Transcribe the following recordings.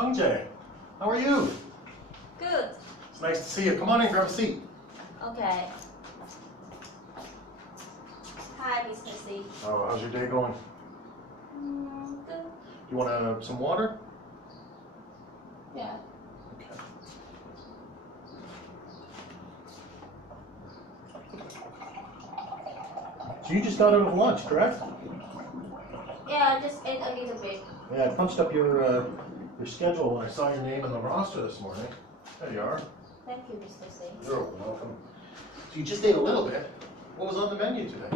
Tungjae, how are you? Good. It's nice to see you. Come on in, grab a seat. Okay. Hi, Mr. C. Oh, how's your day going? Good. You want some water? Yeah. Okay. So you just got out of lunch, correct? Yeah, I just ate a little bit. Yeah, I punched up your schedule when I saw your name in the roster this morning. There you are. Thank you, Mr. C. You're welcome. So you just ate a little bit. What was on the menu today?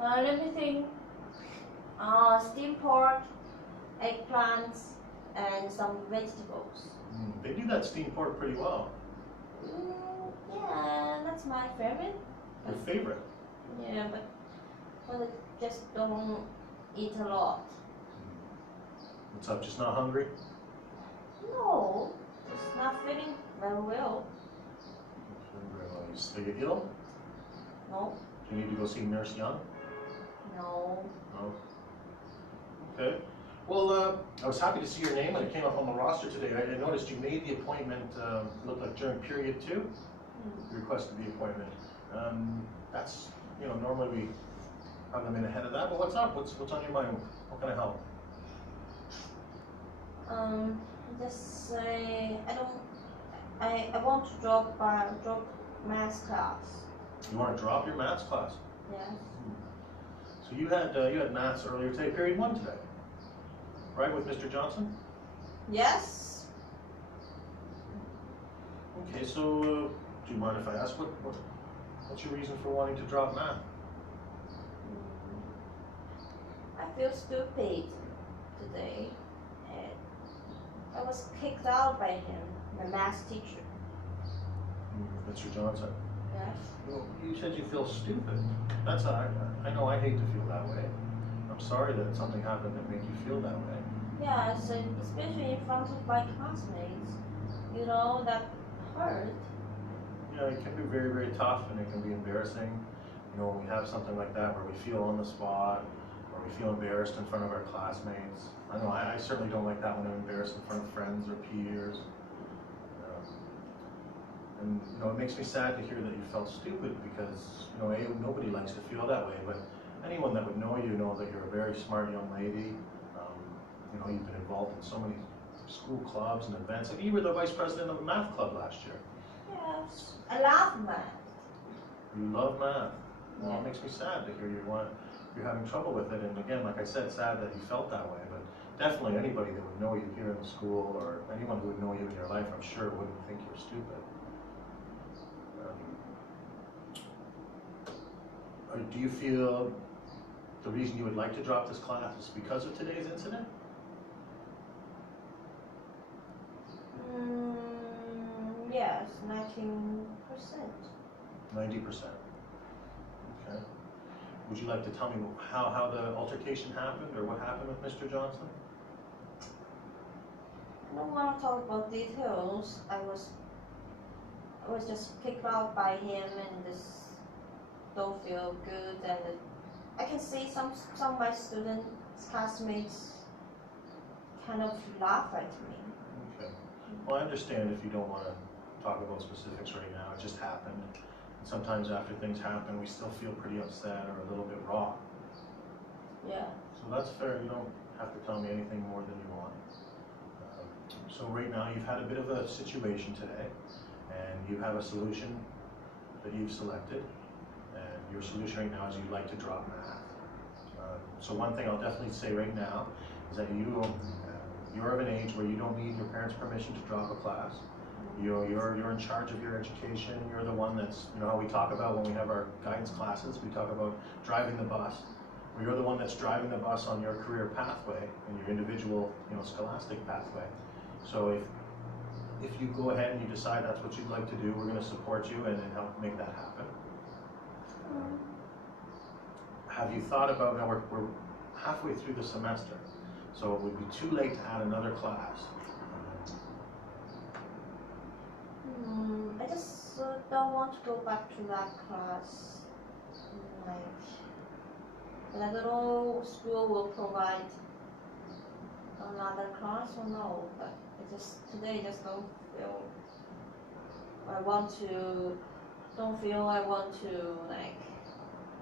Let me think. Steamed pork, eggplants, and some vegetables. They do that steamed pork pretty well. Yeah, that's my favorite. Your favorite? Yeah, but I just don't eat a lot. What's up, just not hungry? No, just not feeling very well. Are you ill? No, Do you need to go see Nurse Young? no. No. Okay. Well, I was happy to see your name when it came up on the roster today. I noticed you made the appointment, looked like during period 2. You requested the appointment. That's, normally we have them in ahead of that, but what's up? What's on your mind? What can I help? Just say I want to drop math class. You want to drop your maths class? Yes. So you had maths earlier today, period 1 today, right, with Mr. Johnson? Yes. Okay, so do you mind if I ask what's your reason for wanting to drop math? I feel stupid today. I was kicked out by him, the math teacher. Mr. Johnson? Yes. Well, you said you feel stupid. I know I hate to feel that way. I'm sorry that something happened that made you feel that way. Yes, and especially in front of my classmates. That hurt. Yeah, it can be very, very tough and it can be embarrassing. When we have something like that where we feel on the spot or we feel embarrassed in front of our classmates. I know I certainly don't like that when I'm embarrassed in front of friends or peers. And it makes me sad to hear that you felt stupid because nobody likes to feel that way. But anyone that would know you know that you're a very smart young lady. You've been involved in so many school clubs and events. Like you were the vice president of the math club last year. Yes, I love math. You love math. Well, Yeah. it makes me sad to hear you're having trouble with it. And again, like I said, sad that you felt that way. But definitely anybody that would know you here in the school or anyone who would know you in your life, I'm sure wouldn't think you're stupid. Do you feel the reason you would like to drop this class is because of today's incident? Yes, 19%. 90%. Okay. Would you like to tell me how the altercation happened or what happened with Mr. Johnson? I don't want to talk about details. I was just kicked out by him and just don't feel good. And I can see some of my students, classmates, kind of laugh at me. Okay. Well, I understand if you don't want to talk about specifics right now. It just happened. And sometimes after things happen, we still feel pretty upset or a little bit raw. Yeah. So that's fair. You don't have to tell me anything more than you want. So right now you've had a bit of a situation today, and you have a solution that you've selected. And your solution right now is you'd like to drop math. So one thing I'll definitely say right now is that you're of an age where you don't need your parents' permission to drop a class. You're in charge of your education. You're the one that's, how we talk about when we have our guidance classes, we talk about driving the bus. Well, you're the one that's driving the bus on your career pathway and your individual, scholastic pathway. So if you go ahead and you decide that's what you'd like to do, we're going to support you and help make that happen. Have you thought about, now we're halfway through the semester, so it would be too late to add another class. I just don't want to go back to that class. But I don't know school will provide another class or no, but I just today just don't feel I want to like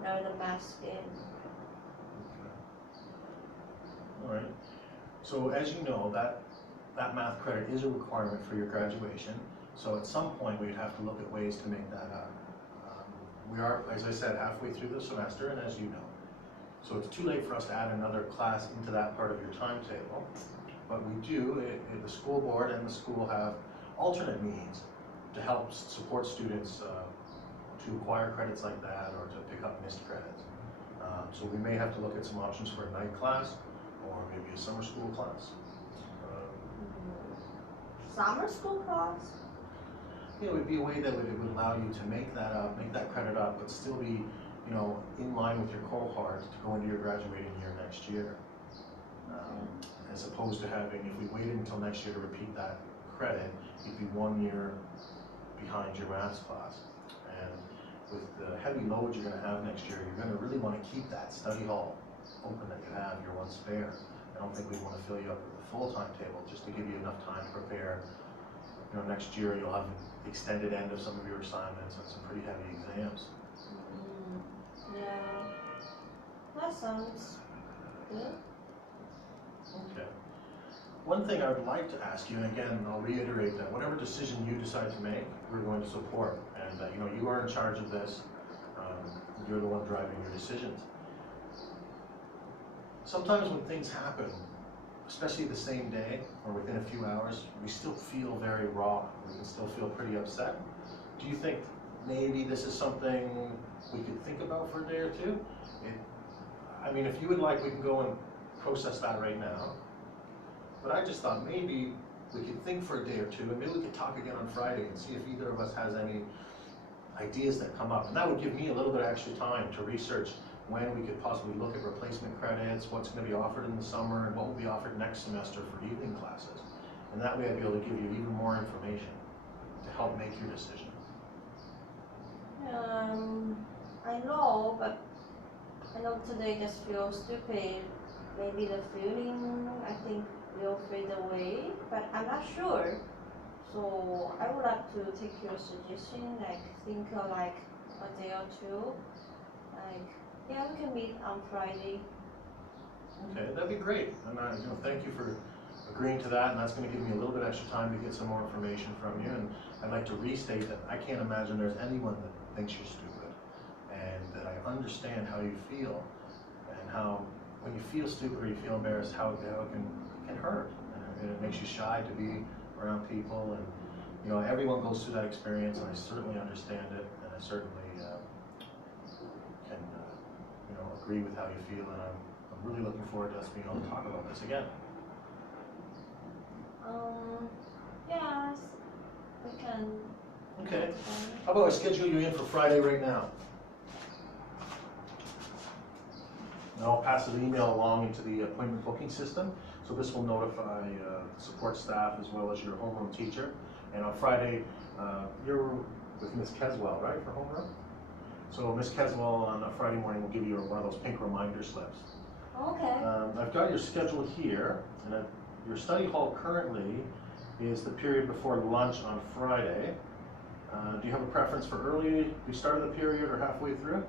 learn the math again. All right. So as you know, that math credit is a requirement for your graduation. So at some point, we'd have to look at ways to make that up. We are, as I said, halfway through the semester, and as you know. So it's too late for us to add another class into that part of your timetable. But we do, the school board and the school have alternate means to help support students to acquire credits like that or to pick up missed credits. So we may have to look at some options for a night class or maybe a summer school class. Summer school class? It would be a way that it would allow you to make that up, make that credit up, but still be, you know, in line with your cohort to go into your graduating year next year. As opposed to having, if we waited until next year to repeat that credit, you'd be 1 year behind your math class. And with the heavy load you're going to have next year, you're going to really want to keep that study hall open that you have, your one spare. I don't think we want to fill you up with a full timetable just to give you enough time to prepare. You know, next year you'll have an extended end of some of your assignments and some pretty heavy exams. Yeah, that sounds good. Okay. One thing I would like to ask you, and again, I'll reiterate that whatever decision you decide to make, we're going to support. And you know, you are in charge of this. You're the one driving your decisions. Sometimes when things happen, especially the same day or within a few hours, we still feel very raw. We can still feel pretty upset. Do you think maybe this is something we could think about for a day or two? I mean, if you would like, we can go and process that right now. But I just thought maybe we could think for a day or two, and maybe we could talk again on Friday and see if either of us has any ideas that come up. And that would give me a little bit of extra time to research when we could possibly look at replacement credits, what's going to be offered in the summer, and what will be offered next semester for evening classes. And that way I'd be able to give you even more information to help make your decision. I know, but I know today just feels stupid. Maybe the feeling, I think, will fade away, but I'm not sure. So I would like to take your suggestion, like think of like a day or two. Like, yeah, we can meet on Friday. Okay, that'd be great. And you know, thank you for agreeing to that, and that's going to give me a little bit extra time to get some more information from you. And I'd like to restate that I can't imagine there's anyone that thinks you're stupid, and that I understand how you feel, and how when you feel stupid or you feel embarrassed, how it can hurt, and it makes you shy to be around people. And you know, everyone goes through that experience, and I certainly understand it, and I certainly can you know, agree with how you feel, and I'm really looking forward to us being able to talk about this again. Yes, we can. Okay. How about I schedule you in for Friday right now? And I'll pass an email along into the appointment booking system. So this will notify support staff as well as your homeroom teacher. And on Friday, you're with Ms. Keswell, right, for homeroom? So Ms. Keswell on a Friday morning will give you one of those pink reminder slips. Okay. I've got your schedule here, and your study hall currently is the period before lunch on Friday. Do you have a preference for early, the start of the period, or halfway through?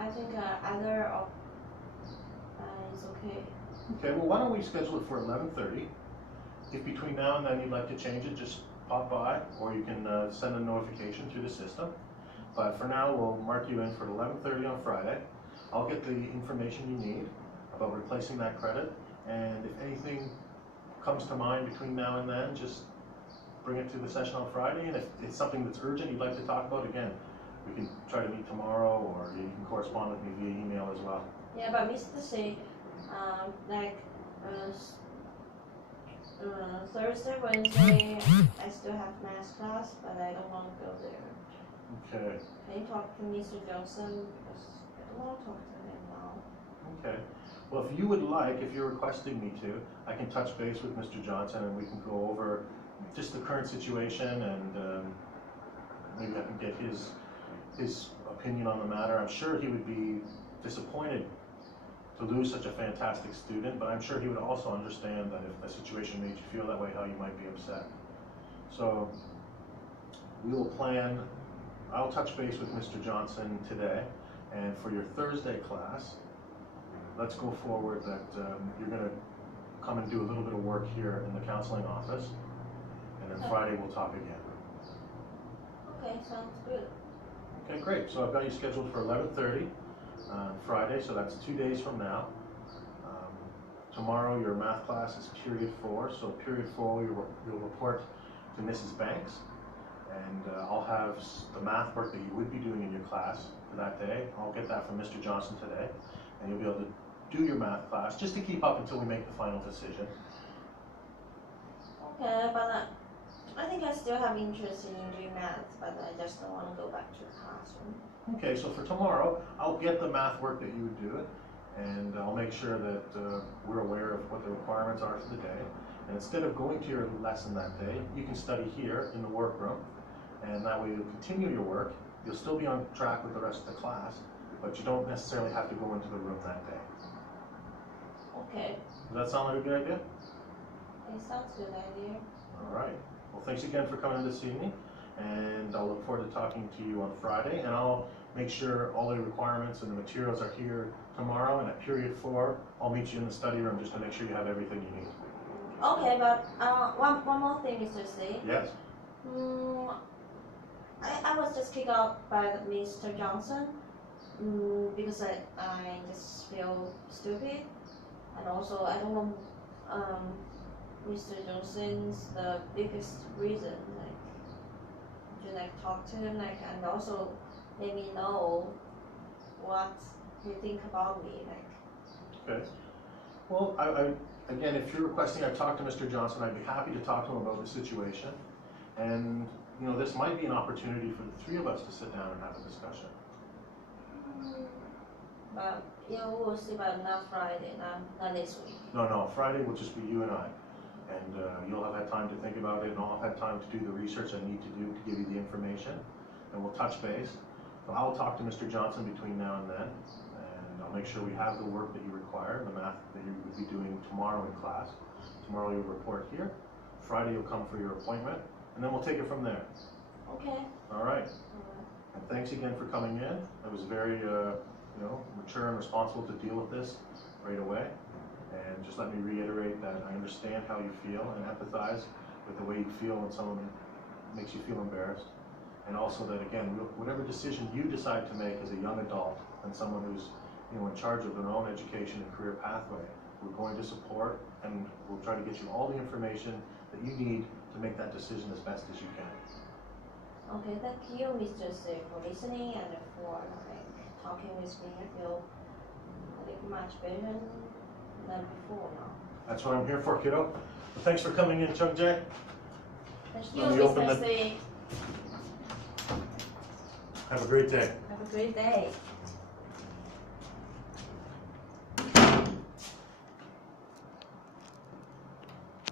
I think either of is okay. Okay, well, why don't we schedule it for 11:30? If between now and then you'd like to change it, just pop by, or you can send a notification through the system. But for now, we'll mark you in for 11:30 on Friday. I'll get the information you need about replacing that credit, and if anything comes to mind between now and then, just bring it to the session on Friday. And if it's something that's urgent you'd like to talk about, again, we can try to meet tomorrow, or you can correspond with me via email as well. Yeah, but Mr. C, like Thursday, Wednesday, I still have math class, but I don't want to go there. Okay. Can you talk to Mr. Johnson? Because I don't want to talk to him now. Okay. Well, if you would like, if you're requesting me to, I can touch base with Mr. Johnson, and we can go over just the current situation, and maybe I can get his opinion on the matter. I'm sure he would be disappointed to lose such a fantastic student, but I'm sure he would also understand that if the situation made you feel that way, how you might be upset. So we will plan, I'll touch base with Mr. Johnson today, and for your Thursday class, let's go forward that you're going to come and do a little bit of work here in the counseling office, and then Friday we'll talk again. Okay, sounds good. Okay, great. So I've got you scheduled for 11:30 on Friday, so that's 2 days from now. Tomorrow your math class is period 4, so period 4 you'll report to Mrs. Banks, and I'll have the math work that you would be doing in your class for that day. I'll get that from Mr. Johnson today, and you'll be able to do your math class just to keep up until we make the final decision. Okay, but I think I still have interest in doing math, but I just don't want to go back to the classroom. Okay, so for tomorrow, I'll get the math work that you would do, and I'll make sure that we're aware of what the requirements are for the day. And instead of going to your lesson that day, you can study here in the workroom, and that way you'll continue your work. You'll still be on track with the rest of the class, but you don't necessarily have to go into the room that day. Okay, Does that sound like a good idea? it sounds good idea. All right. Well, thanks again for coming this evening, and I'll look forward to talking to you on Friday, and I'll make sure all the requirements and the materials are here tomorrow, and at period 4, I'll meet you in the study room just to make sure you have everything you need. Okay, but one more thing, Mr. C. Yes? I was just kicked out by Mr. Johnson because I just feel stupid, and also I don't know Mr. Johnson's the biggest reason. Like talk to him, and also let me know what you think about me, Okay. Well, I again, if you're requesting I talk to Mr. Johnson, I'd be happy to talk to him about the situation, and this might be an opportunity for the 3 of us to sit down and have a discussion. But we'll see, but not Friday, not this week. No, Friday will just be you and I. And you'll have had time to think about it, and I'll have had time to do the research I need to do to give you the information, and we'll touch base. So I'll talk to Mr. Johnson between now and then, and I'll make sure we have the work that you require, the math that you will be doing tomorrow in class. Tomorrow you'll report here. Friday you'll come for your appointment, and then we'll take it from there. Okay. All right. And thanks again for coming in. It was very, mature and responsible to deal with this right away. And just let me reiterate that I understand how you feel and empathize with the way you feel when someone makes you feel embarrassed. And also that, again, whatever decision you decide to make as a young adult and someone who's in charge of their own education and career pathway, we're going to support, and we'll try to get you all the information that you need to make that decision as best as you can. Okay, thank you, Mr. C, for listening and for talking with me. I feel much better than before now. That's what I'm here for, kiddo. Well, thanks for coming in, Chuck J. Thank you, Let me open Mr. C. Have a great day. Have a great day.